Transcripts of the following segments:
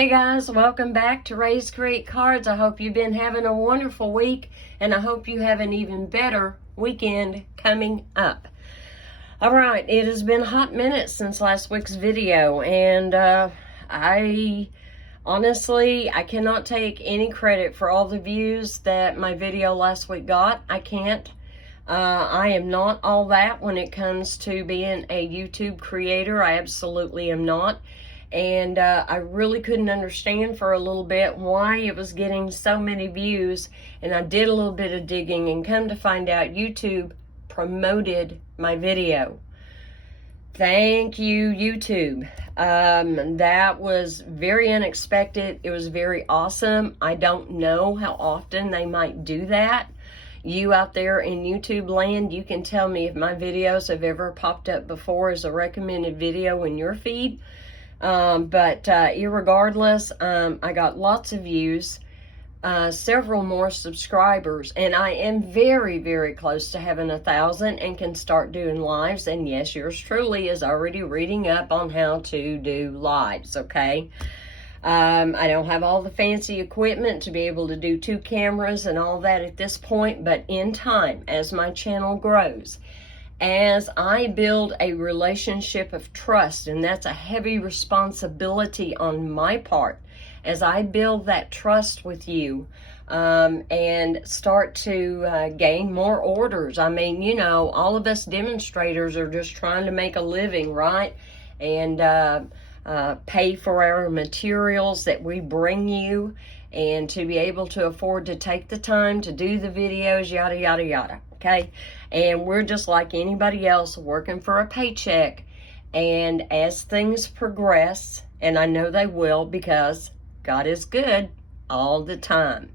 Hey guys, welcome back to Raise Create Cards. I hope you've been having a wonderful week, and I hope you have an even better weekend coming up. All right, it has been a hot minute since last week's video, and I cannot take any credit for all the views that my video last week got. I can't. I am not all that when it comes to being a YouTube creator. I absolutely am not. And I really couldn't understand for a little bit why it was getting so many views. And I did a little bit of digging and come to find out YouTube promoted my video. Thank you, YouTube. That was very unexpected. It was very awesome. I don't know how often they might do that. You out there in YouTube land, you can tell me if my videos have ever popped up before as a recommended video in your feed. But irregardless, I got lots of views, several more subscribers, and I am very, very close to having 1,000 and can start doing lives. And yes, yours truly is already reading up on how to do lives, okay? I don't have all the fancy equipment to be able to do 2 cameras and all that at this point, but in time, as my channel grows, as I build a relationship of trust, and that's a heavy responsibility on my part, as I build that trust with you and start to gain more orders. I mean, you know, all of us demonstrators are just trying to make a living, right? And pay for our materials that we bring you, and to be able to afford to take the time to do the videos, yada, yada, yada, okay? And we're just like anybody else working for a paycheck. And as things progress, and I know they will because God is good all the time,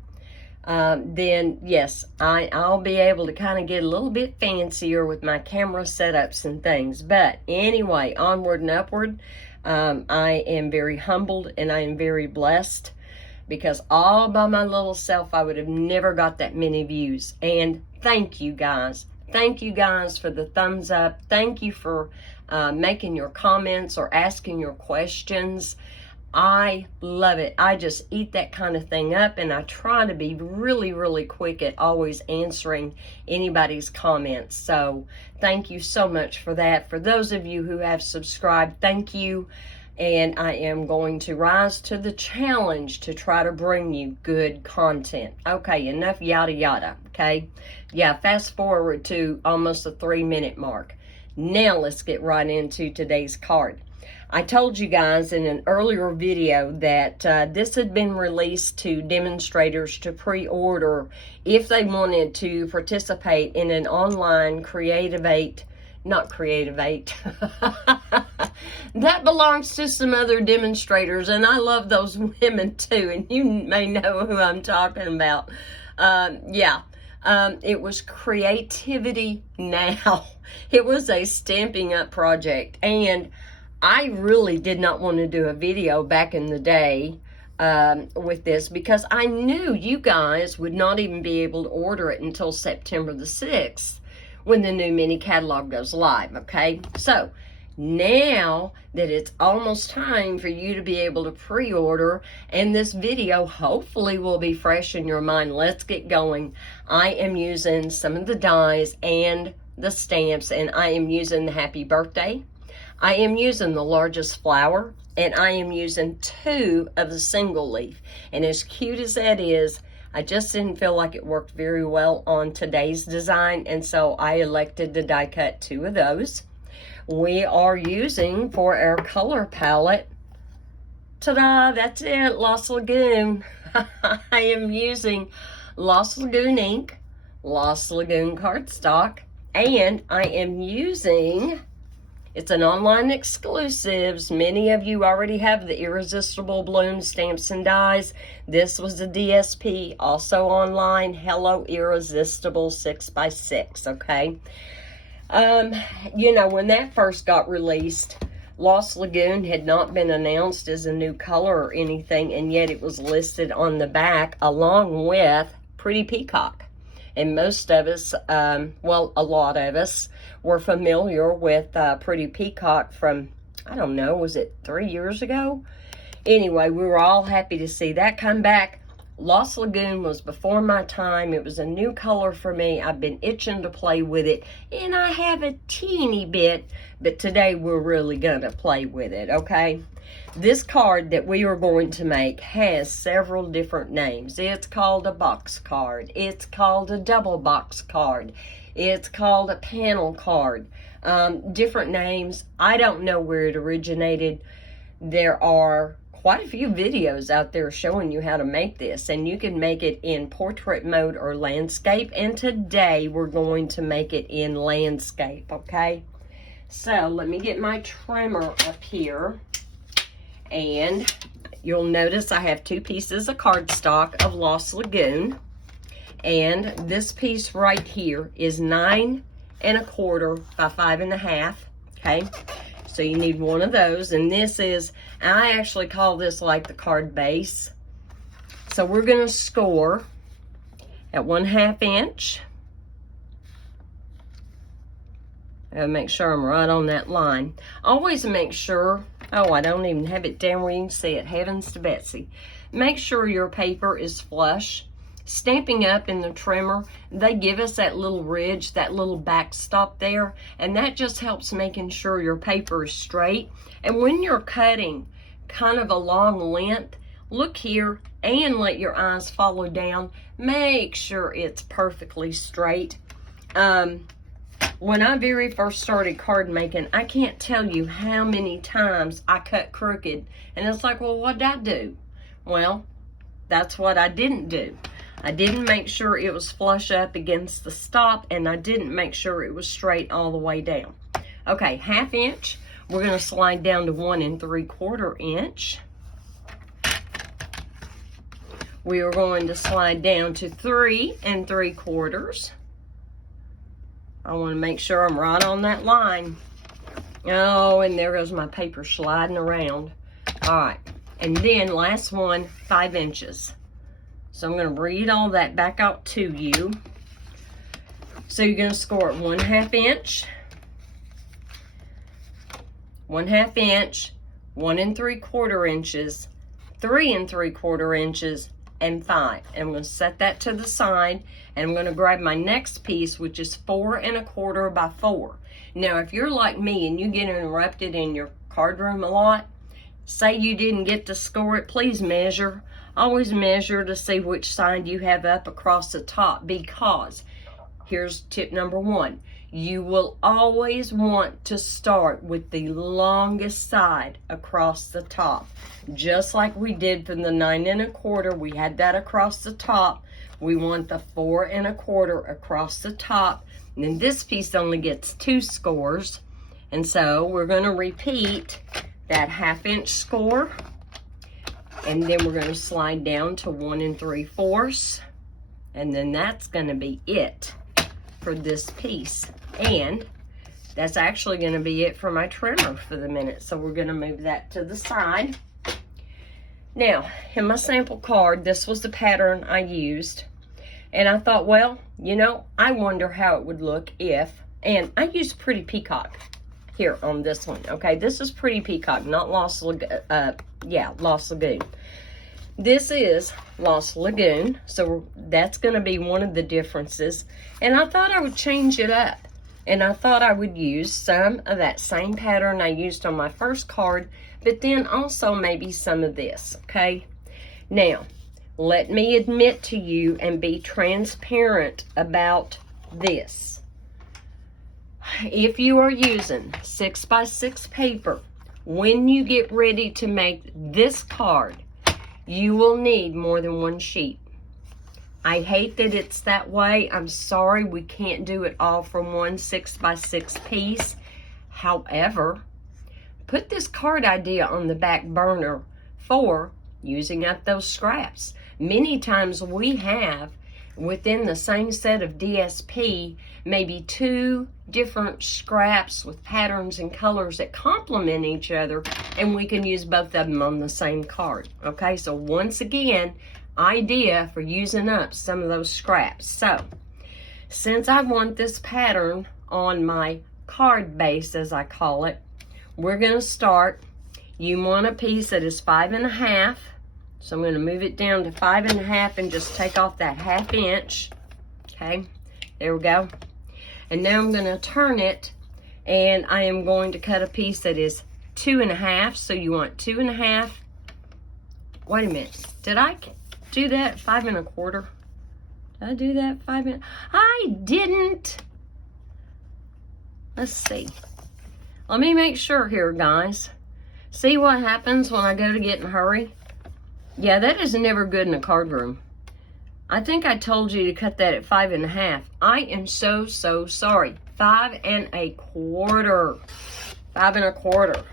then yes, I'll be able to kind of get a little bit fancier with my camera setups and things. But anyway, onward and upward. I am very humbled and I am very blessed, because all by my little self, I would have never got that many views. And thank you guys. Thank you guys for the thumbs up. Thank you for making your comments or asking your questions. I love it. I just eat that kind of thing up, and I try to be really, really quick at always answering anybody's comments. So thank you so much for that. For those of you who have subscribed, thank you. And I am going to rise to the challenge to try to bring you good content. Okay, enough yada yada, okay? Yeah, fast forward to almost the 3-minute mark. Now let's get right into today's card. I told you guys in an earlier video that this had been released to demonstrators to pre-order if they wanted to participate in an online not Creative 8. That belongs to some other demonstrators, and I love those women too, and you may know who I'm talking about. It was Creativity Now. It was a Stampin' Up project, and I really did not want to do a video back in the day with this, because I knew you guys would not even be able to order it until September the 6th when the new mini catalog goes live, okay? So now that it's almost time for you to be able to pre-order, and this video hopefully will be fresh in your mind, let's get going. I am using some of the dies and the stamps, and I am using the Happy Birthday. I am using the largest flower, and I am using 2 of the single leaf. And as cute as that is, I just didn't feel like it worked very well on today's design, and so I elected to die cut 2 of those. We are using for our color palette, ta-da, that's it, Lost Lagoon. I am using Lost Lagoon ink, Lost Lagoon cardstock, and I am using, it's an online exclusive. Many of you already have the Irresistible Bloom stamps and dies. This was the DSP, also online, Hello Irresistible 6x6, okay? You know, when that first got released, Lost Lagoon had not been announced as a new color or anything, and yet it was listed on the back along with Pretty Peacock. And most of us, well, a lot of us, were familiar with Pretty Peacock from, I don't know, was it 3 years ago? Anyway, we were all happy to see that come back. Lost Lagoon was before my time. It was a new color for me. I've been itching to play with it, and I have a teeny bit, but today we're really gonna play with it, okay? This card that we are going to make has several different names. It's called a box card. It's called a double box card. It's called a panel card. Different names. I don't know where it originated. There are quite a few videos out there showing you how to make this, and you can make it in portrait mode or landscape, and today we're going to make it in landscape, okay? So let me get my trimmer up here, and you'll notice I have 2 pieces of cardstock of Lost Lagoon, and this piece right here is 9 1/4 by 5 1/2, okay? So you need one of those, and this is, I actually call this like the card base. So we're gonna score at 1/2 inch. And make sure I'm right on that line. Always make sure, oh, I don't even have it down where you can see it, heavens to Betsy. Make sure your paper is flush. Stamping Up in the trimmer, they give us that little ridge, that little backstop there, and that just helps making sure your paper is straight. And when you're cutting kind of a long length, look here and let your eyes follow down. Make sure it's perfectly straight. When I very first started card making, I can't tell you how many times I cut crooked, and it's like, well, what did I do? Well, that's what I didn't do. I didn't make sure it was flush up against the stop, and I didn't make sure it was straight all the way down. Okay, 1/2 inch. We're going to slide down to 1 3/4 inch. We are going to slide down to 3 3/4. I want to make sure I'm right on that line. Oh, and there goes my paper sliding around. All right, and then last one, 5 inches. So I'm going to read all that back out to you. So you're going to score at 1/2 inch, 1/2 inch, 1 3/4 inches, 3 3/4 inches, and 5. And I'm going to set that to the side, and I'm going to grab my next piece, which is 4 1/4 by 4. Now, if you're like me and you get interrupted in your card room a lot, say you didn't get to score it, please measure. Always measure to see which side you have up across the top, because here's tip number 1. You will always want to start with the longest side across the top. Just like we did for the 9 1/4, we had that across the top. We want the 4 1/4 across the top. And then this piece only gets 2 scores. And so we're going to repeat that 1/2 inch score. And then we're going to slide down to 1 3/4. And then that's going to be it for this piece. And that's actually going to be it for my trimmer for the minute. So we're going to move that to the side. Now, in my sample card, this was the pattern I used. And I thought, well, you know, I wonder how it would look if, and I used Pretty Peacock here on this one, okay? This is Pretty Peacock, not Lost Lagoon. Lost Lagoon. This is Lost Lagoon, so that's going to be one of the differences. And I thought I would change it up. And I thought I would use some of that same pattern I used on my first card, but then also maybe some of this, okay? Now, let me admit to you and be transparent about this. If you are using 6x6 paper, when you get ready to make this card, you will need more than 1 sheet. I hate that it's that way. I'm sorry we can't do it all from one 6x6 piece. However, put this card idea on the back burner for using up those scraps. Many times we have, within the same set of DSP, maybe 2 different scraps with patterns and colors that complement each other, and we can use both of them on the same card. Okay, so once again, idea for using up some of those scraps. So, since I want this pattern on my card base, as I call it, we're going to start You want a piece that is 5.5. So I'm going to move it down to 5.5 and just take off that 1/2 inch. Okay, there we go. And now I'm going to turn it, and I am going to cut a piece that is 2.5. So you want 2.5. Wait a minute. Did I do that 5.25? Did I do that 5 I didn't. Let's see. Let me make sure here, guys. See what happens when I go to get in a hurry? Yeah, that is never good in a card room. I think I told you to cut that at 5.5. I am so sorry. 5.25. 5.25.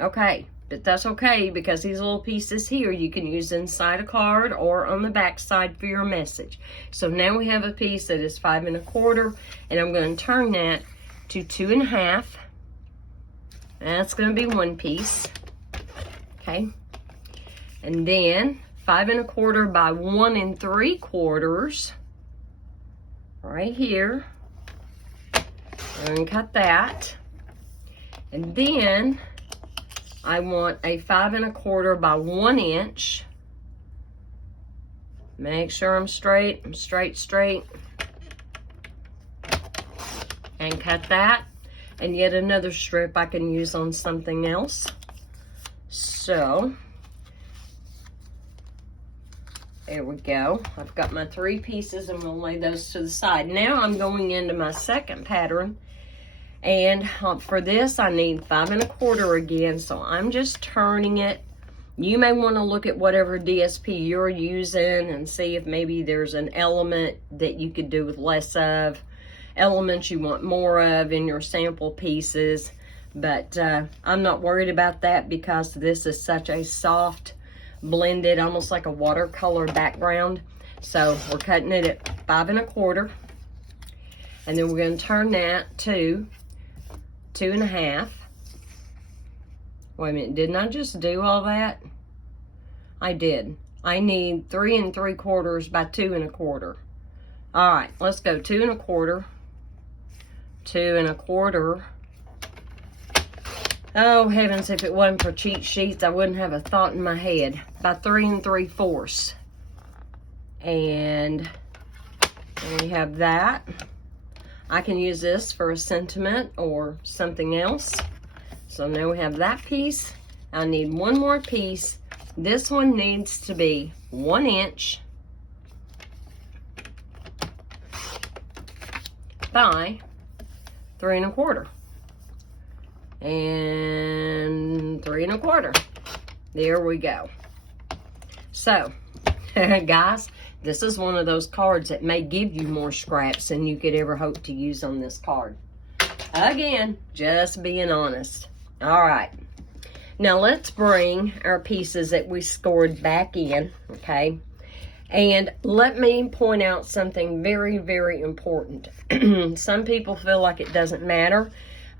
Okay, but that's okay because these little pieces here you can use inside a card or on the back side for your message. So now we have a piece that is 5.25, and I'm going to turn that to 2.5. That's going to be one piece. Okay. And then 5.25 by 1 3/4 right here. I'm going to cut that. And then I want a 5.25 by 1 inch. Make sure I'm straight. I'm straight. And cut that. And yet another strip I can use on something else. So, there we go. I've got my 3 pieces and we'll lay those to the side. Now I'm going into my second pattern. And for this I need 5.25 again. So I'm just turning it. You may want to look at whatever DSP you're using and see if maybe there's an element that you could do with less of. Elements you want more of in your sample pieces, but I'm not worried about that because this is such a soft blended, almost like a watercolor background. So we're cutting it at 5.25, and then we're going to turn that to 2.5. Wait a minute, didn't I just do all that? I did. I need 3 3/4 by 2.25. All right, let's go 2.25. 2.25. Oh heavens, if it wasn't for cheat sheets, I wouldn't have a thought in my head. By 3 3/4. And we have that. I can use this for a sentiment or something else. So now we have that piece. I need one more piece. This one needs to be 1 inch by 3 1/4 and 3 1/4. There we go. So guys, this is one of those cards that may give you more scraps than you could ever hope to use on this card. Again, just being honest. All right, now let's bring our pieces that we scored back in. Okay, and let me point out something very important. Some people feel like it doesn't matter,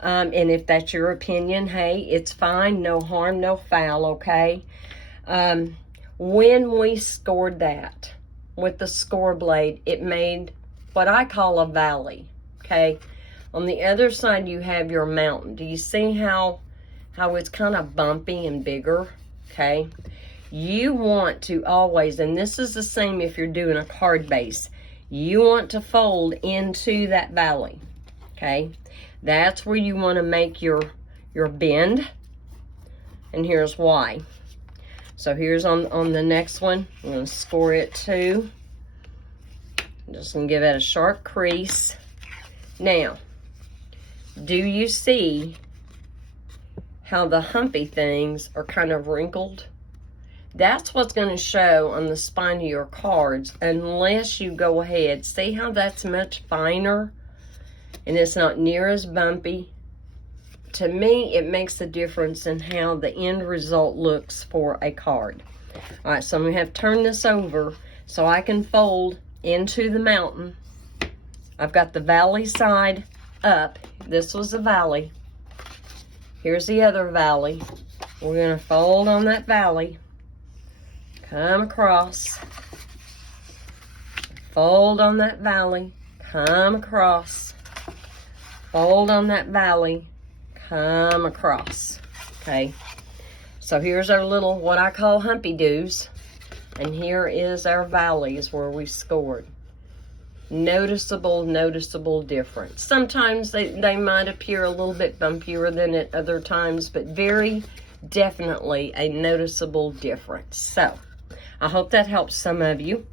and if that's your opinion, hey, it's fine. No harm, no foul. Okay, when we scored that with the score blade, it made what I call a valley. Okay, on the other side you have your mountain. Do you see how it's kind of bumpy and bigger? Okay, you want to always, and this is the same if you're doing a card base, you want to fold into that valley. Okay, that's where you want to make your bend, and here's why. So here's on the next one, I'm going to score it too. I'm just going to give it a sharp crease. Now, do you see how the humpy things are kind of wrinkled? That's what's going to show on the spine of your cards unless you go ahead. See how that's much finer and it's not near as bumpy? To me, it makes a difference in how the end result looks for a card. All right, so I'm going to have to turn this over so I can fold into the mountain. I've got the valley side up. This was the valley. Here's the other valley. We're going to fold on that valley. Come across. Fold on that valley. Come across. Fold on that valley. Come across. Okay. So here's our little, what I call humpy-doos. And here is our valleys where we scored. Noticeable difference. Sometimes they might appear a little bit bumpier than at other times, but very definitely a noticeable difference. So I hope that helps some of you.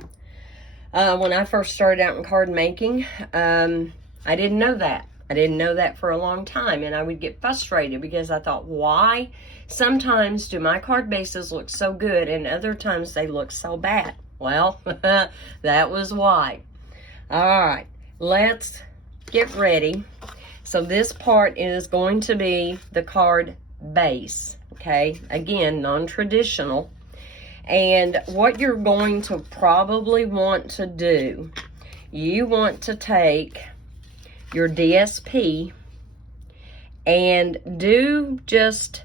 When I first started out in card making, I didn't know that. I didn't know that for a long time, and I would get frustrated because I thought, why sometimes do my card bases look so good and other times they look so bad? Well, that was why. All right, let's get ready. So this part is going to be the card base, okay? Again, non-traditional. And what you're going to probably want to do, you want to take your DSP and do just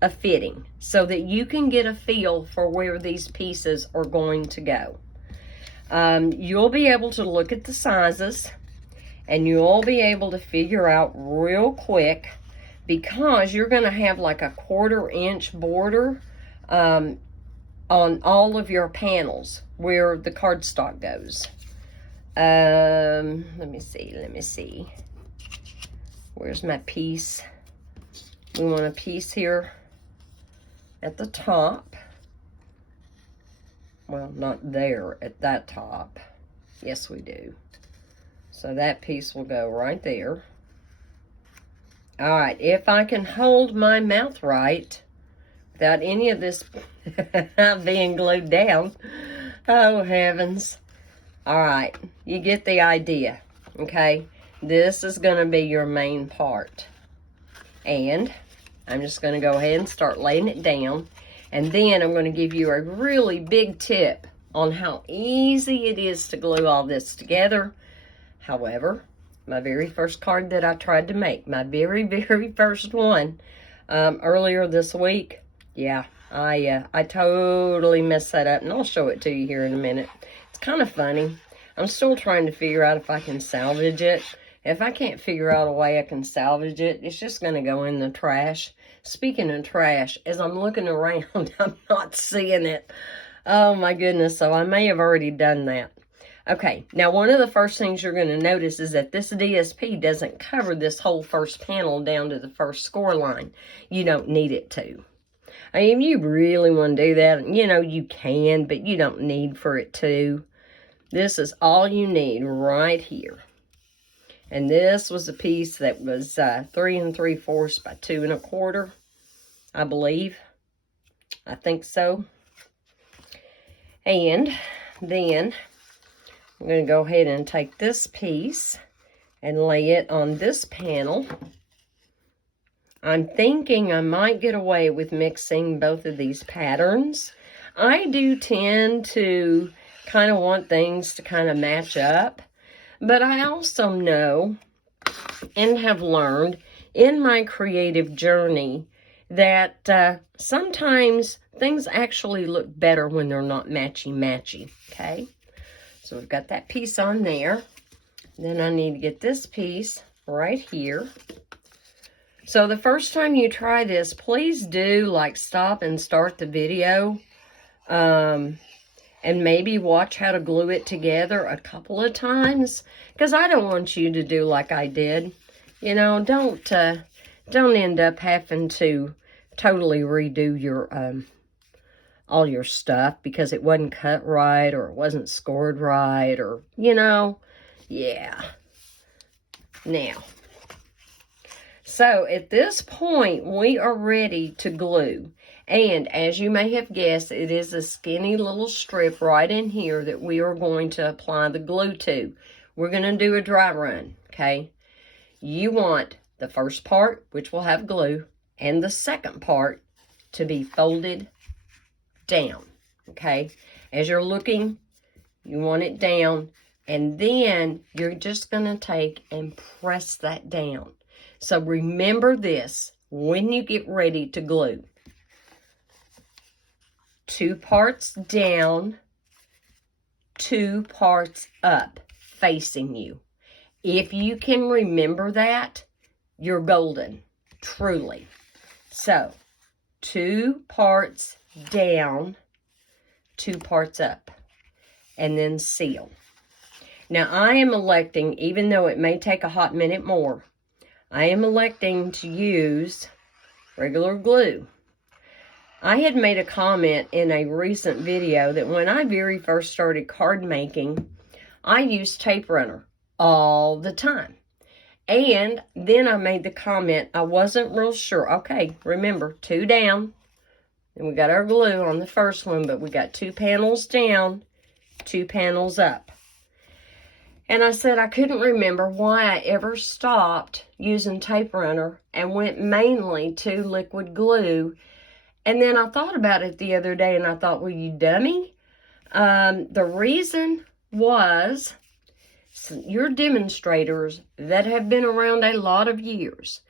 a fitting so that you can get a feel for where these pieces are going to go. You'll be able to look at the sizes and you'll be able to figure out real quick, because you're going to have like a 1/4 inch border on all of your panels where the cardstock goes. Let me see. Where's my piece? We want a piece here at the top. Well, not there at that top. Yes, we do. So that piece will go right there. All right, if I can hold my mouth right without any of this being glued down. Oh, heavens. All right, you get the idea, okay? This is going to be your main part. And I'm just going to go ahead and start laying it down. And then I'm going to give you a really big tip on how easy it is to glue all this together. However, my very first card that I tried to make, my very first one, earlier this week, yeah, I totally messed that up, and I'll show it to you here in a minute. It's kind of funny. I'm still trying to figure out if I can salvage it. If I can't figure out a way I can salvage it, it's just going to go in the trash. Speaking of trash, as I'm looking around, I'm not seeing it. Oh my goodness, so I may have already done that. Okay, now one of the first things you're going to notice is that this DSP doesn't cover this whole first panel down to the first score line. You don't need it to. I mean, if you really want to do that, you know, you can, but you don't need for it to. This is all you need right here. And this was a piece that was 3 3/4 by 2 1/4, I believe. I think so. And then I'm going to go ahead and take this piece and lay it on this panel. I'm thinking I might get away with mixing both of these patterns. I do tend to kind of want things to kind of match up. But I also know and have learned in my creative journey that sometimes things actually look better when they're not matchy-matchy, okay? So we've got that piece on there. Then I need to get this piece right here. So the first time you try this, please do like stop and start the video. And maybe watch how to glue it together a couple of times, because I don't want you to do like I did. You know, don't end up having to totally redo your all your stuff because it wasn't cut right or it wasn't scored right, or, you know, yeah. Now, so at this point, we are ready to glue. And as you may have guessed, it is a skinny little strip right in here that we are going to apply the glue to. We're going to do a dry run, okay? You want the first part, which will have glue, and the second part to be folded down, okay? As you're looking, you want it down, and then you're just going to take and press that down. So remember this when you get ready to glue. 2 parts down, 2 parts up, facing you. If you can remember that, you're golden, truly. So, 2 parts down, 2 parts up, and then seal. Now, I am electing, even though it may take a hot minute more, I am electing to use regular glue. I had made a comment in a recent video that when I very first started card making, I used tape runner all the time. And then I made the comment, I wasn't real sure. Okay, remember, 2 down. And we got our glue on the first one, but we got 2 panels down, 2 panels up. And I said I couldn't remember why I ever stopped using tape runner and went mainly to liquid glue. And then I thought about it the other day and I thought, well, you dummy. The reason was your demonstrators that have been around a lot of years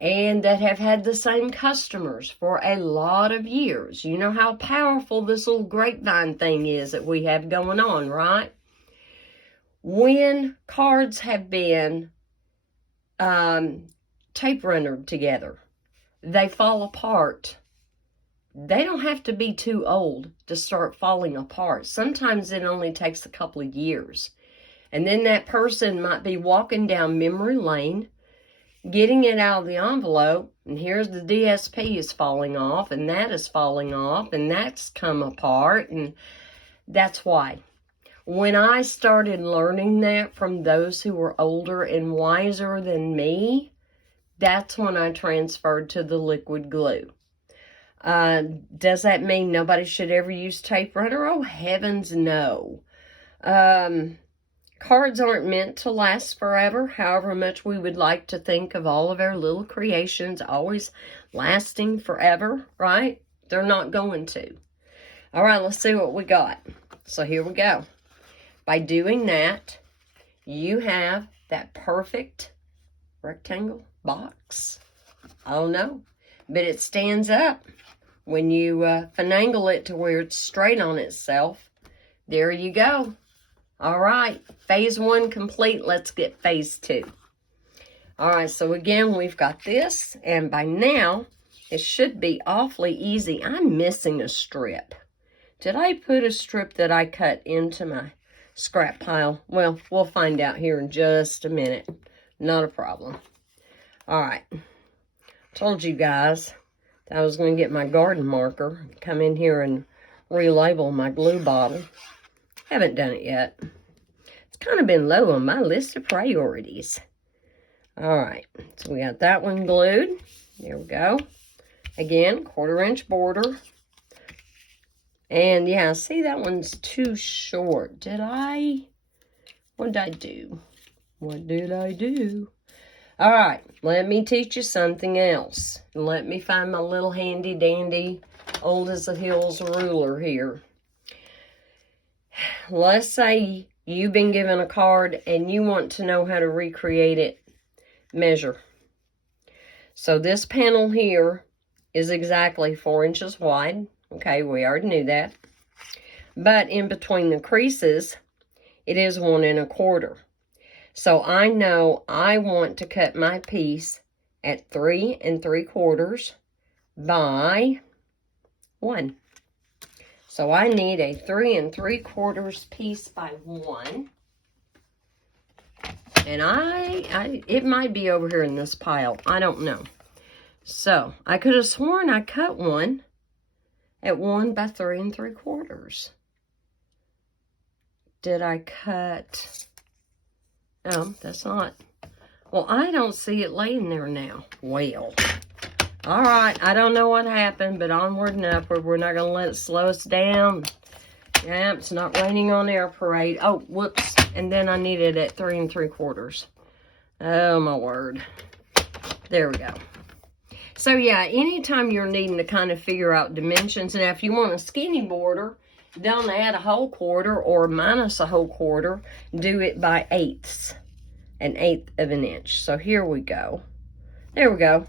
and that have had the same customers for a lot of years. You know how powerful this little grapevine thing is that we have going on, right? When cards have been tape runnered together, they fall apart. They don't have to be too old to start falling apart. Sometimes it only takes a couple of years. And then that person might be walking down memory lane, getting it out of the envelope, and here's the DSP is falling off, and that is falling off, and that's come apart, and that's why. When I started learning that from those who were older and wiser than me, that's when I transferred to the liquid glue. Does that mean nobody should ever use tape runner? Oh, heavens, no. Cards aren't meant to last forever, however much we would like to think of all of our little creations always lasting forever, right? They're not going to. All right, let's see what we got. So here we go. By doing that, you have that perfect rectangle box. Oh no, but it stands up when you finagle it to where it's straight on itself. There you go. All right, phase 1 complete. Let's get phase 2. All right, so again, we've got this, and by now, it should be awfully easy. I'm missing a strip. Did I put a strip that I cut into my scrap pile? Well, we'll find out here in just a minute. Not a problem. All right. Told you guys that I was going to get my garden marker, come in here and relabel my glue bottle. Haven't done it yet. It's kind of been low on my list of priorities. All right. So we got that one glued. There we go. Again, 1/4 inch border. And yeah, see, that one's too short. What did I do? What did I do? All right, let me teach you something else. Let me find my little handy dandy, old as the hills ruler here. Let's say you've been given a card and you want to know how to recreate it. Measure. So this panel here is exactly 4 inches wide. Okay, we already knew that. But in between the creases, it is 1 1/4. So I know I want to cut my piece at 3 3/4 by 1. So I need a 3 3/4 piece by 1. And it might be over here in this pile. I don't know. So I could have sworn I cut one at 1 by 3 3/4. Did I cut? No, that's not. Well, I don't see it laying there now. Well, all right. I don't know what happened, but onward and upward. We're not going to let it slow us down. Yeah, it's not raining on air parade. Oh, whoops. And then I need it at 3 3/4. Oh, my word. There we go. So, yeah, anytime you're needing to kind of figure out dimensions, now if you want a skinny border, don't add a whole 1/4 or minus a whole 1/4. Do it by 1/8, 1/8 of an inch. So here we go. There we go.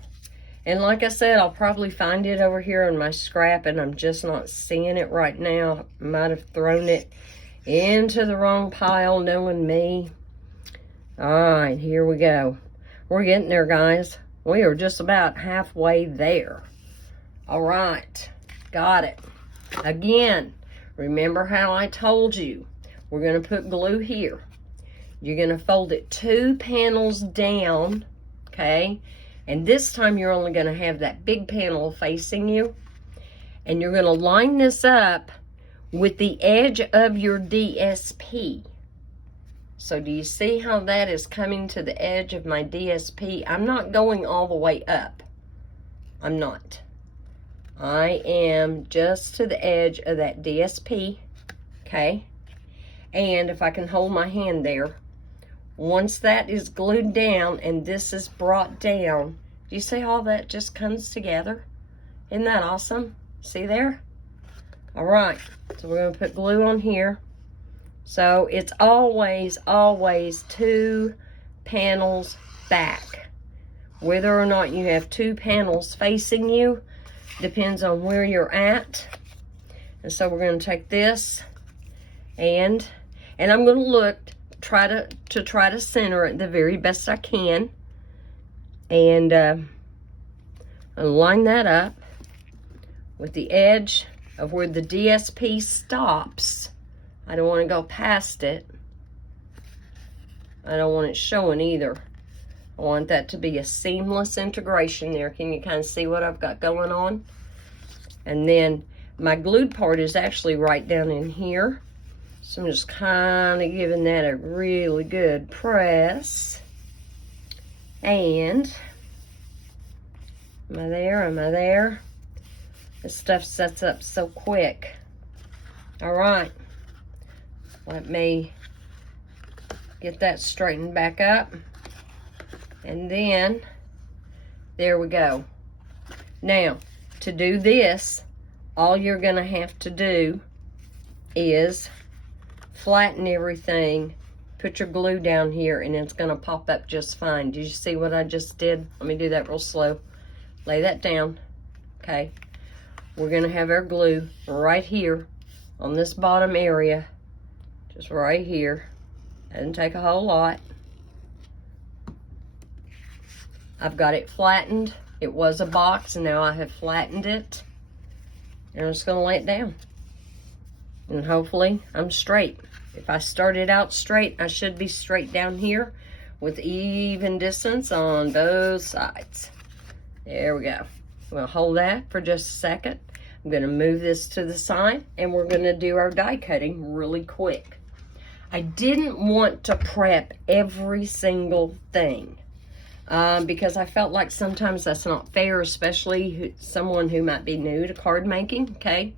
And like I said, I'll probably find it over here in my scrap, and I'm just not seeing it right now. Might have thrown it into the wrong pile, knowing me. All right, here we go. We're getting there, guys. We are just about halfway there. All right, got it. Again, remember how I told you, we're gonna put glue here. You're gonna fold it 2 panels down, okay? And this time you're only gonna have that big panel facing you. And you're gonna line this up with the edge of your DSP. So do you see how that is coming to the edge of my DSP? I'm not going all the way up. I'm not. I am just to the edge of that DSP, okay? And if I can hold my hand there, once that is glued down and this is brought down, do you see how that just comes together? Isn't that awesome? See there? All right, so we're gonna put glue on here. So it's always 2 panels back. Whether or not you have 2 panels facing you depends on where you're at. And so we're going to take this and I'm going to look, try to center it the very best I can, and line that up with the edge of where the DSP stops. I don't want to go past it. I don't want it showing either. I want that to be a seamless integration there. Can you kind of see what I've got going on? And then my glued part is actually right down in here. So I'm just kind of giving that a really good press. And, am I there? Am I there? This stuff sets up so quick. All right. Let me get that straightened back up. And then, there we go. Now, to do this, all you're going to have to do is flatten everything, put your glue down here, and it's going to pop up just fine. Did you see what I just did? Let me do that real slow. Lay that down. Okay. We're going to have our glue right here on this bottom area. Just right here. Doesn't take a whole lot. I've got it flattened. It was a box, and now I have flattened it. And I'm just going to lay it down. And hopefully I'm straight. If I started out straight, I should be straight down here with even distance on both sides. There we go. I'm going to hold that for just a second. I'm going to move this to the side, and we're going to do our die cutting really quick. I didn't want to prep every single thing because I felt like sometimes that's not fair, especially someone who might be new to card making, okay?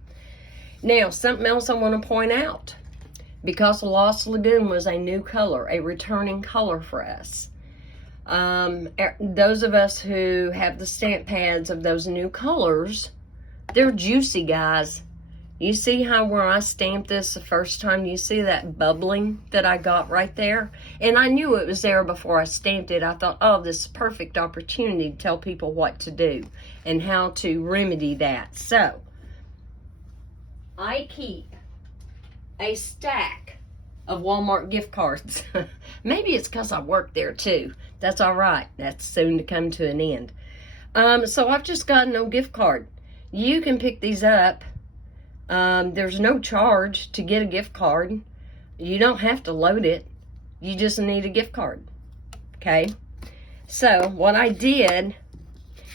Now, something else I want to point out. Because Lost Lagoon was a new color, a returning color for us. Those of us who have the stamp pads of those new colors, they're juicy, guys. You see how where I stamped this the first time, you see that bubbling that I got right there? And I knew it was there before I stamped it. I thought, oh, this is a perfect opportunity to tell people what to do and how to remedy that. So, I keep a stack of Walmart gift cards. Maybe it's because I work there too. That's all right. That's soon to come to an end. So I've just got no gift card. You can pick these up. There's no charge to get a gift card. You don't have to load it. You just need a gift card. Okay? So what I did,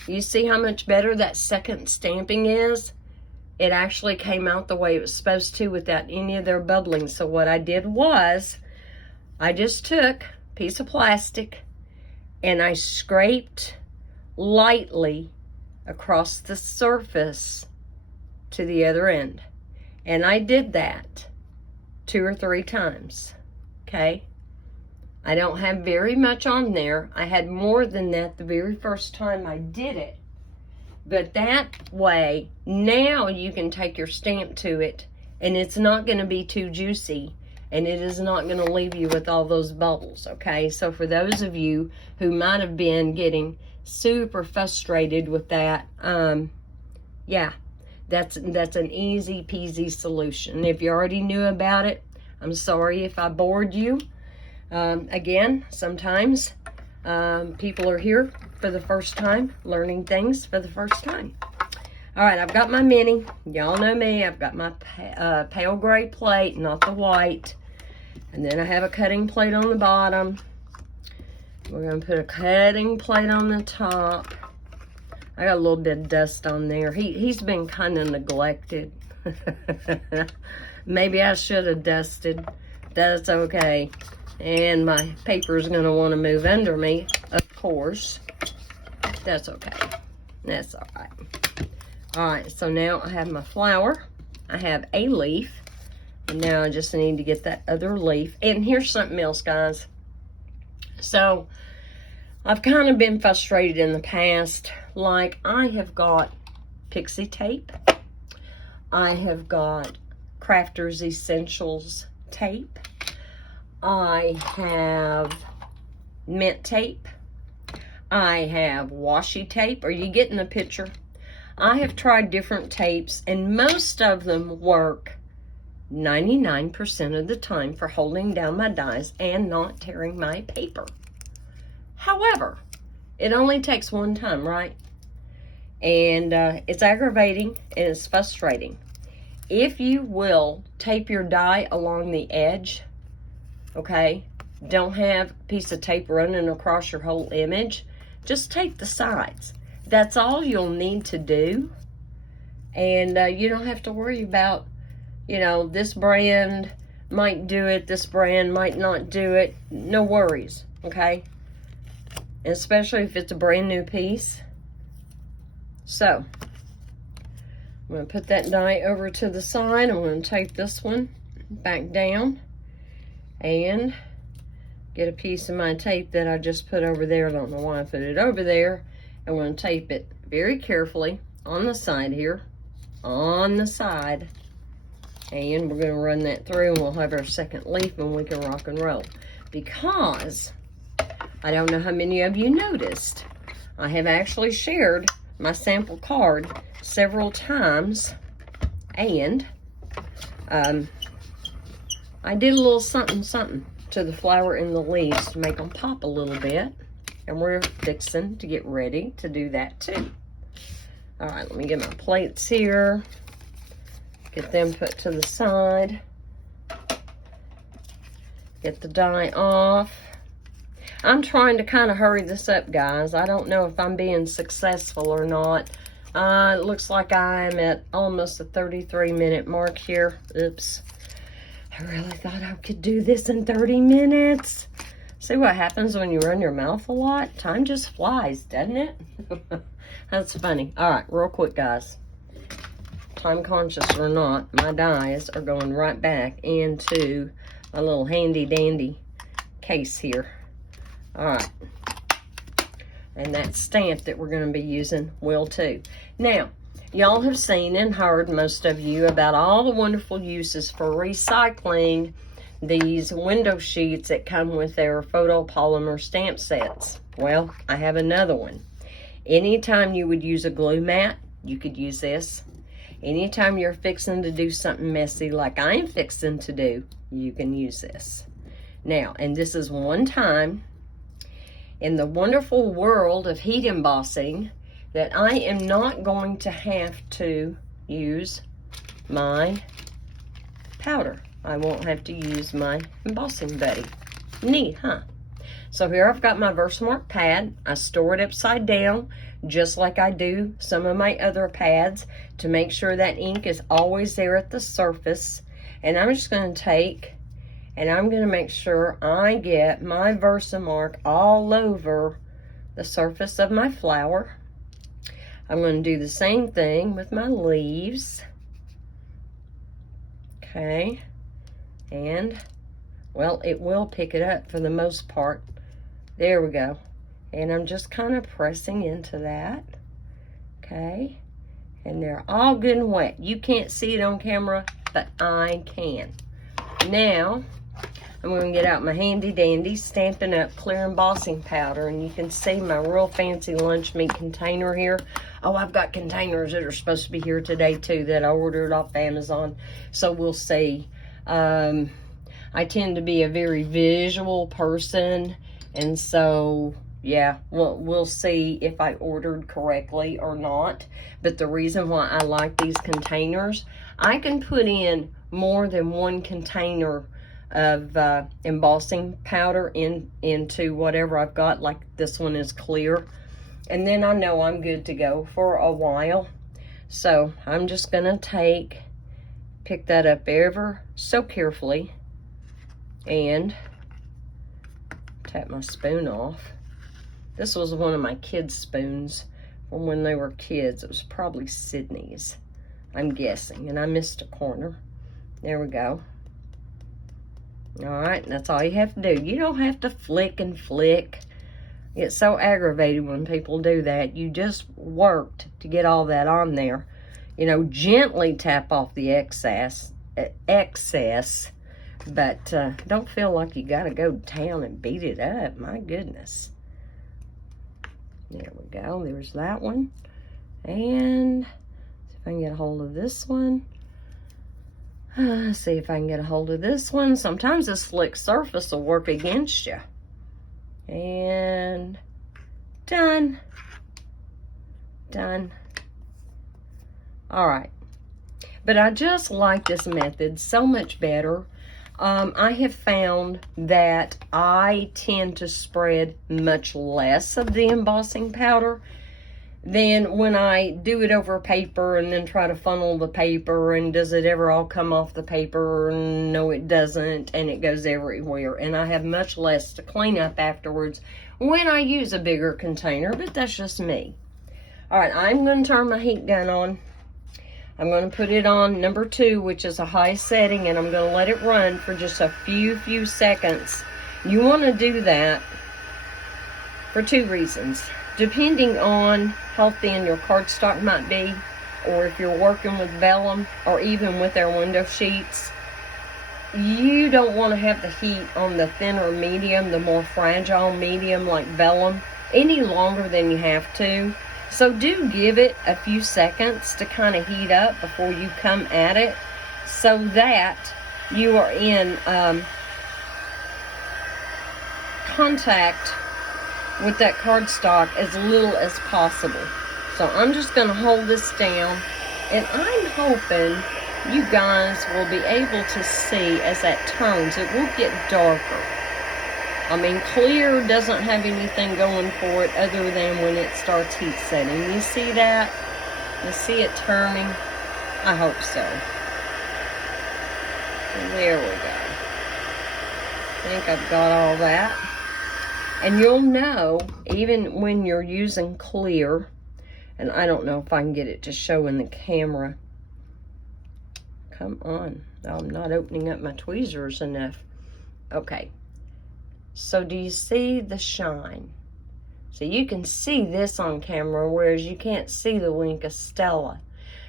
you see how much better that second stamping is? It actually came out the way it was supposed to without any of their bubbling. So what I did was, I just took a piece of plastic and I scraped lightly across the surface to the other end. And I did that 2 or 3 times, okay? I don't have very much on there. I had more than that the very first time I did it. But that way, now you can take your stamp to it, and it's not going to be too juicy, and it is not going to leave you with all those bubbles, okay? So for those of you who might have been getting super frustrated with that, yeah, that's an easy peasy solution. If you already knew about it, I'm sorry if I bored you. Again, sometimes people are here for the first time, learning things for the first time. All right, I've got my mini. Y'all know me. I've got my pale gray plate, not the white. And then I have a cutting plate on the bottom. We're going to put a cutting plate on the top. I got a little bit of dust on there. He's been kind of neglected. Maybe I should have dusted. That's okay. And my paper is going to want to move under me, of course. That's okay. That's all right. All right, so now I have my flower. I have a leaf. And now I just need to get that other leaf. And here's something else, guys. So, I've kind of been frustrated in the past. Like, I have got pixie tape. I have got Crafters Essentials tape. I have mint tape. I have washi tape. Are you getting the picture? I have tried different tapes, and most of them work 99% of the time for holding down my dies and not tearing my paper. However, it only takes one time, right? And it's aggravating and it's frustrating. If you will tape your die along the edge, okay, don't have a piece of tape running across your whole image, just tape the sides. That's all you'll need to do. And you don't have to worry about, you know, this brand might do it, this brand might not do it. No worries, okay? And especially if it's a brand new piece. So, I'm going to put that die over to the side. I'm going to tape this one back down and get a piece of my tape that I just put over there. I don't know why I put it over there. I'm going to tape it very carefully on the side here. On the side. And we're going to run that through and we'll have our second leaf and we can rock and roll. Because, I don't know how many of you noticed, I have actually shared my sample card several times. And, I did a little something to the flower and the leaves to make them pop a little bit. And we're fixing to get ready to do that too. All right, let me get my plates here. Get them put to the side. Get the die off. I'm trying to kind of hurry this up, guys. I don't know if I'm being successful or not. It looks like I'm at almost a 33-minute mark here. Oops. I really thought I could do this in 30 minutes. See what happens when you run your mouth a lot? Time just flies, doesn't it? That's funny. All right, real quick, guys. Time conscious or not, my dies are going right back into my little handy dandy case here. All right. And that stamp that we're going to be using will too. Now, y'all have seen and heard, most of you, about all the wonderful uses for recycling these window sheets that come with their photopolymer stamp sets. Well, I have another one. Anytime you would use a glue mat, you could use this. Anytime you're fixing to do something messy like I'm fixing to do, you can use this. Now, and this is one time in the wonderful world of heat embossing that I am not going to have to use my powder. I won't have to use my embossing buddy. Neat, huh? So here I've got my Versamark pad. I store it upside down, just like I do some of my other pads, to make sure that ink is always there at the surface. And I'm just going to take, and I'm going to make sure I get my Versamark all over the surface of my flower. I'm going to do the same thing with my leaves. Okay. And, well, it will pick it up for the most part. There we go. And I'm just kind of pressing into that. Okay. And they're all good and wet. You can't see it on camera, but I can. Now, I'm going to get out my handy dandy Stampin' Up! Clear embossing powder. And you can see my real fancy lunch meat container here. Oh, I've got containers that are supposed to be here today too that I ordered off Amazon. So we'll see. I tend to be a very visual person, and so yeah, we'll see if I ordered correctly or not. But the reason why I like these containers, I can put in more than one container of embossing powder into whatever I've got. Like this one is clear. And then I know I'm good to go for a while. So I'm just going to pick that up ever so carefully and tap my spoon off. This was one of my kids' spoons from when they were kids. It was probably Sydney's, I'm guessing, and I missed a corner. There we go. All right, that's all you have to do. You don't have to flick and flick. It's so aggravated when people do that. You just worked to get all that on there. You know, gently tap off the excess, but don't feel like you got to go to town and beat it up. My goodness. There we go. There's that one. And see if I can get a hold of this one. See if I can get a hold of this one. Sometimes this slick surface will work against you. And done. Done. All right. But I just like this method so much better. I have found that I tend to spread much less of the embossing powder than when I do it over paper and then try to funnel the paper, and does it ever all come off the paper? No, it doesn't, and it goes everywhere. And I have much less to clean up afterwards when I use a bigger container, but that's just me. All right, I'm going to turn my heat gun on. I'm going to put it on number 2, which is a high setting, and I'm going to let it run for just a few seconds. You want to do that for 2 reasons. Depending on how thin your cardstock might be, or if you're working with vellum, or even with our window sheets, you don't want to have the heat on the thinner medium, the more fragile medium like vellum, any longer than you have to. So do give it a few seconds to kind of heat up before you come at it, so that you are in contact with that cardstock as little as possible. So I'm just going to hold this down, and I'm hoping you guys will be able to see as that turns, it will get darker. I mean, clear doesn't have anything going for it other than when it starts heat setting. You see that? You see it turning? I hope so. There we go. I think I've got all that. And you'll know, even when you're using clear, and I don't know if I can get it to show in the camera. Come on. I'm not opening up my tweezers enough. Okay. So do you see the shine? So you can see this on camera, whereas you can't see the Wink of Stella.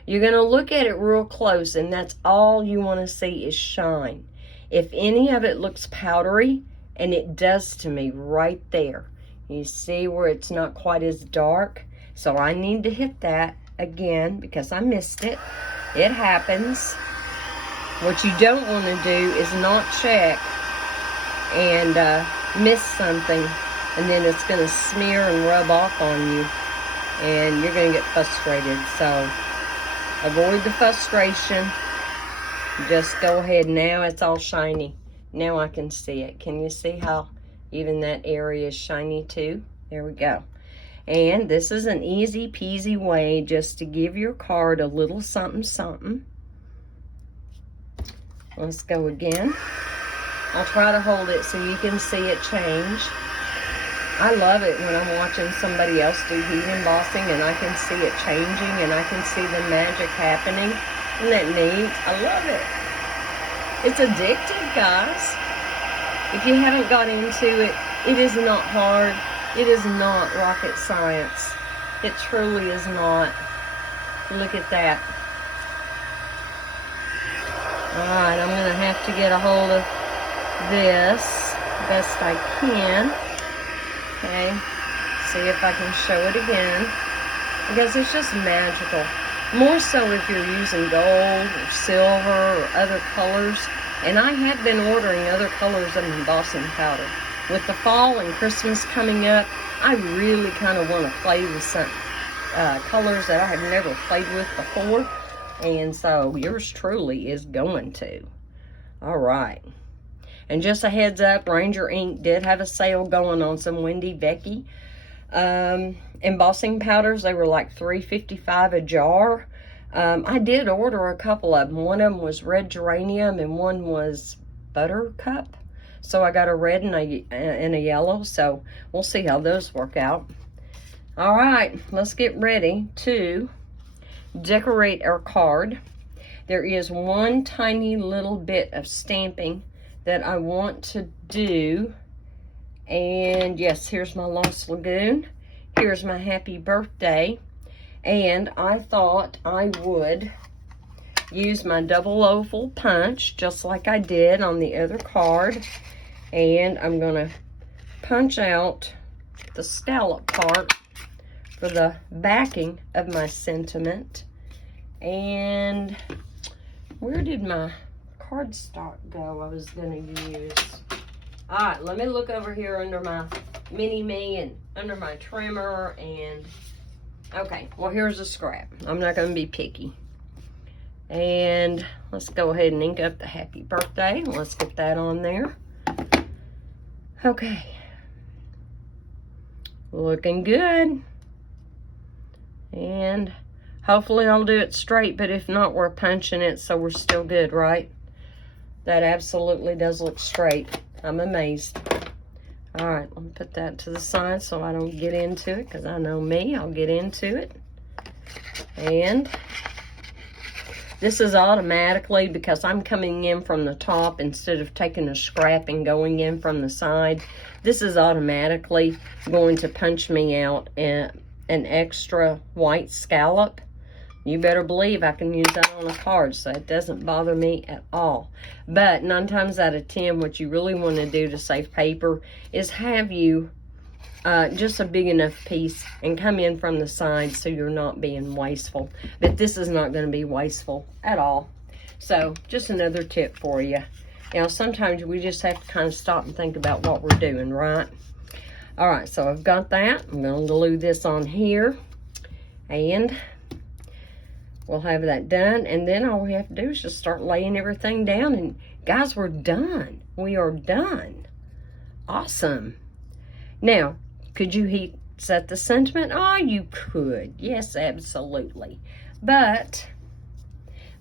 You're going to look at it real close, and that's all you want to see is shine. If any of it looks powdery, and it does to me right there, you see where it's not quite as dark? So I need to hit that again because I missed it. It happens. What you don't want to do is not check and miss something, and then it's going to smear and rub off on you, and you're going to get frustrated. So avoid the frustration. Just go ahead. Now it's all shiny. Now I can see it. Can you see how even that area is shiny too? There we go. And this is an easy peasy way just to give your card a little something something. Let's go again. I'll try to hold it so you can see it change. I love it when I'm watching somebody else do heat embossing and I can see it changing and I can see the magic happening. Isn't that neat? I love it. It's addictive, guys. If you haven't got into it, it is not hard. It is not rocket science. It truly is not. Look at that. Alright, I'm going to have to get a hold of this best I can. Okay, see if I can show it again, because it's just magical. More so if you're using gold or silver or other colors. And I have been ordering other colors of embossing powder. With the fall and Christmas coming up, I really kind of want to play with some colors that I have never played with before. And so yours truly is going to. All right. And just a heads up, Ranger Ink did have a sale going on some Wendy Becky embossing powders. They were like $3.55 a jar. I did order a couple of them. One of them was red geranium and one was buttercup. So I got a red and a yellow. So we'll see how those work out. All right, let's get ready to decorate our card. There is one tiny little bit of stamping that I want to do. And yes, here's my Lost Lagoon. Here's my happy birthday. And I thought I would use my double oval punch, just like I did on the other card. And I'm going to punch out the scallop part for the backing of my sentiment. And where did my cardstock go I was going to use? All right, let me look over here under my mini-me and under my trimmer. And okay, well, here's a scrap. I'm not going to be picky. And let's go ahead and ink up the happy birthday. Let's get that on there. Okay. Looking good. And hopefully I'll do it straight, but if not, we're punching it, so we're still good, right? That absolutely does look straight. I'm amazed. All right, let me put that to the side so I don't get into it, because I know me, I'll get into it. And this is automatically, because I'm coming in from the top instead of taking a scrap and going in from the side, this is automatically going to punch me out an extra white scallop. You better believe I can use that on a card, so it doesn't bother me at all. But 9 times out of 10, what you really want to do to save paper is have you just a big enough piece and come in from the side so you're not being wasteful. But this is not going to be wasteful at all. So just another tip for you. You know, sometimes we just have to kind of stop and think about what we're doing, right? All right, so I've got that. I'm going to glue this on here. And we'll have that done. And then all we have to do is just start laying everything down. And guys, we're done. We are done. Awesome. Now, could you heat set the sentiment? Oh, you could. Yes, absolutely. But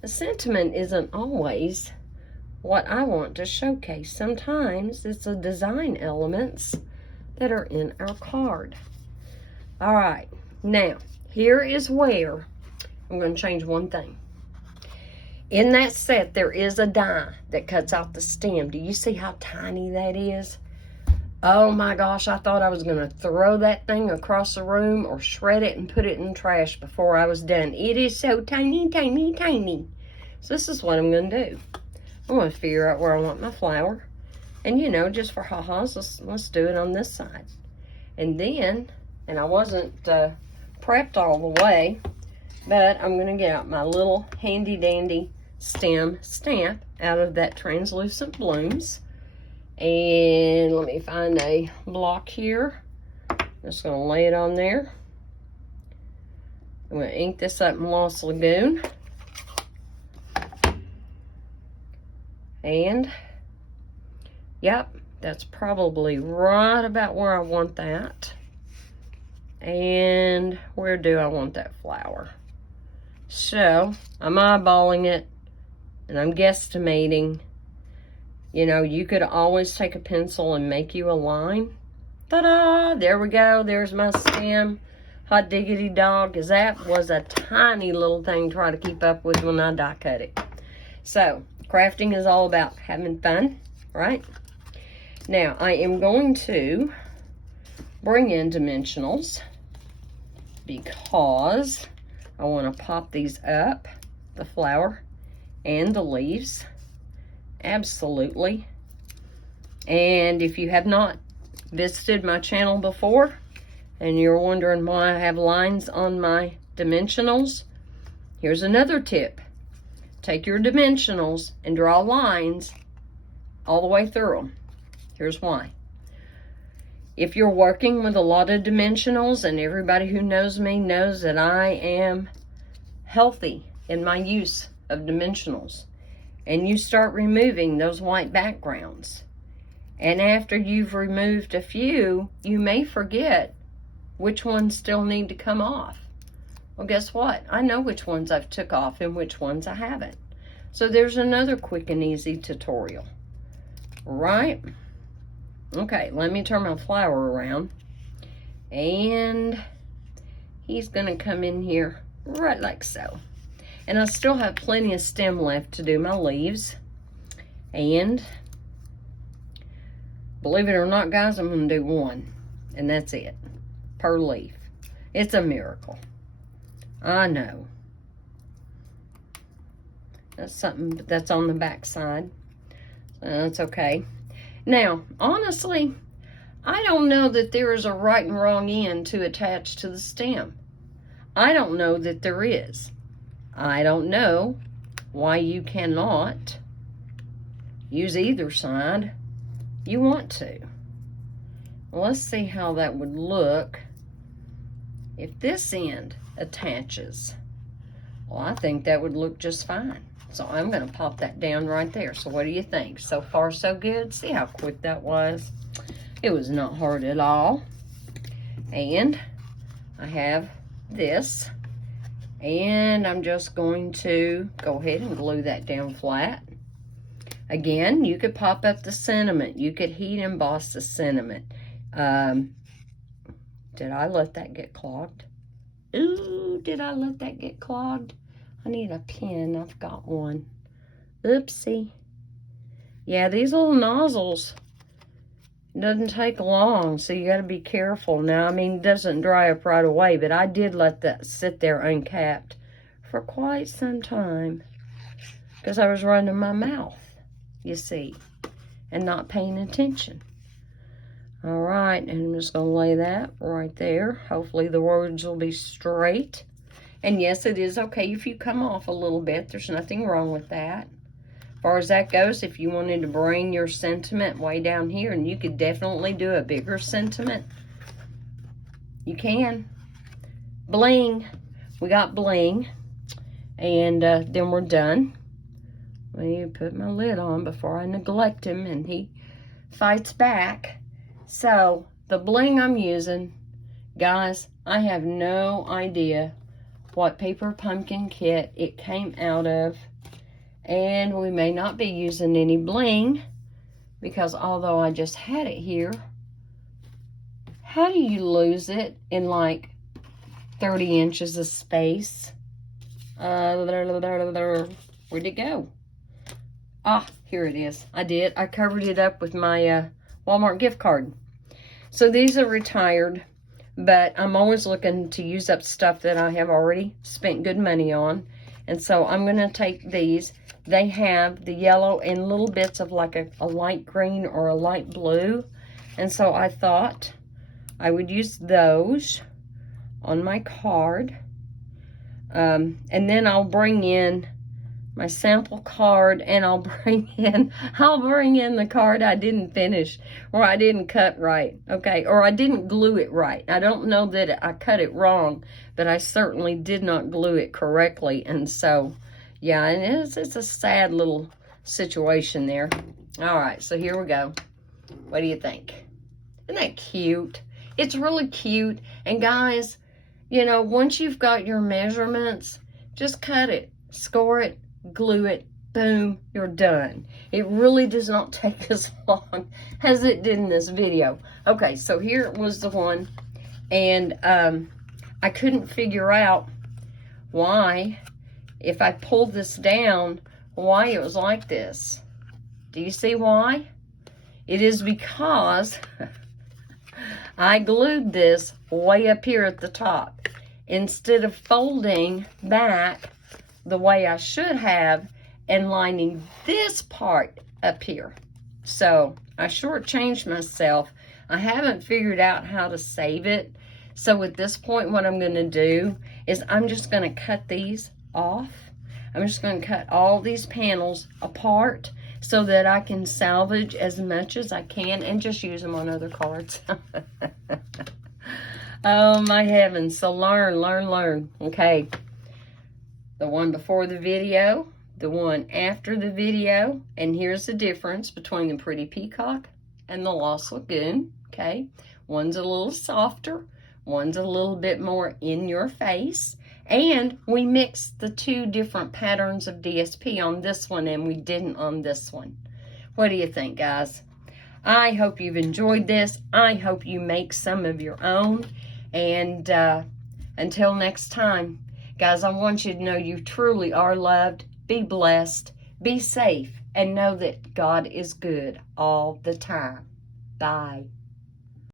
the sentiment isn't always what I want to showcase. Sometimes it's the design elements that are in our card. All right. Now, here is where I'm going to change one thing. In that set, there is a die that cuts out the stem. Do you see how tiny that is? Oh my gosh, I thought I was going to throw that thing across the room or shred it and put it in the trash before I was done. It is so tiny, tiny, tiny. So this is what I'm going to do. I'm going to figure out where I want my flower. And you know, just for ha-has, let's do it on this side. And then, and I wasn't prepped all the way, but I'm going to get out my little handy dandy stem stamp out of that Translucent Blooms. And let me find a block here. Just going to lay it on there. I'm going to ink this up in Lost Lagoon. And, yep, that's probably right about where I want that. And where do I want that flower? So, I'm eyeballing it, and I'm guesstimating. You know, you could always take a pencil and make you a line. Ta-da! There we go. There's my stem. Hot diggity dog, because that was a tiny little thing to try to keep up with when I die cut it. So, crafting is all about having fun, right? Now, I am going to bring in dimensionals because I want to pop these up, the flower and the leaves. Absolutely. And if you have not visited my channel before and you're wondering why I have lines on my dimensionals, here's another tip. Take your dimensionals and draw lines all the way through them. Here's why. If you're working with a lot of dimensionals, and everybody who knows me knows that I am healthy in my use of dimensionals, and you start removing those white backgrounds, and after you've removed a few, you may forget which ones still need to come off. Well, guess what? I know which ones I've took off and which ones I haven't. So there's another quick and easy tutorial, right? Okay, let me turn my flower around. And he's gonna come in here right like so. And I still have plenty of stem left to do my leaves. And believe it or not, guys, I'm gonna do one. And that's it, per leaf. It's a miracle. I know. That's something that's on the back side. So that's okay. Now, honestly, I don't know that there is a right and wrong end to attach to the stem. I don't know that there is. I don't know why you cannot use either side you want to. Well, let's see how that would look if this end attaches. Well, I think that would look just fine. So I'm going to pop that down right there. So what do you think? So far, so good. See how quick that was? It was not hard at all. And I have this. And I'm just going to go ahead and glue that down flat. Again, you could pop up the sentiment. You could heat emboss the sentiment. Did I let that get clogged? Ooh, did I let that get clogged? I need a pen. I've got one. Oopsie. Yeah, these little nozzles, it doesn't take long, so you got to be careful. Now, I mean, it doesn't dry up right away, but I did let that sit there uncapped for quite some time because I was running my mouth, you see, and not paying attention. All right, and I'm just going to lay that right there. Hopefully the words will be straight. And yes, it is okay if you come off a little bit. There's nothing wrong with that. As far as that goes, if you wanted to bring your sentiment way down here, and you could definitely do a bigger sentiment, you can. Bling. We got bling. And then we're done. Let me put my lid on before I neglect him and he fights back. So, the bling I'm using, guys, I have no idea what paper pumpkin kit it came out of. And we may not be using any bling because although I just had it here, how do you lose it in like 30 inches of space? Where'd it go? Ah, here it is. I did. I covered it up with my Walmart gift card. So these are retired, but I'm always looking to use up stuff that I have already spent good money on. And so I'm going to take these. They have the yellow and little bits of like a light green or a light blue. And so I thought I would use those on my card. And then I'll bring in my sample card, and I'll bring in the card I didn't finish, or I didn't cut right, okay, or I didn't glue it right. I don't know that I cut it wrong, but I certainly did not glue it correctly, and so, yeah, and it's a sad little situation there. All right, so here we go. What do you think? Isn't that cute? It's really cute, and guys, you know, once you've got your measurements, just cut it, score it, glue it, boom, you're done. It really does not take as long as it did in this video. Okay, so here was the one, and I couldn't figure out why, if I pulled this down, why it was like this. Do you see why? It is because I glued this way up here at the top instead of folding back the way I should have and lining this part up here. So I shortchanged myself. I haven't figured out how to save it. So at this point, what I'm going to do is I'm just going to cut these off. I'm just going to cut all these panels apart so that I can salvage as much as I can and just use them on other cards. Oh, my heavens. So learn. Okay. The one before the video, the one after the video, and here's the difference between the Pretty Peacock and the Lost Lagoon, okay? One's a little softer, one's a little bit more in your face, and we mixed the two different patterns of DSP on this one, and we didn't on this one. What do you think, guys? I hope you've enjoyed this. I hope you make some of your own, and until next time, guys, I want you to know you truly are loved. Be blessed, be safe, and know that God is good all the time. Bye.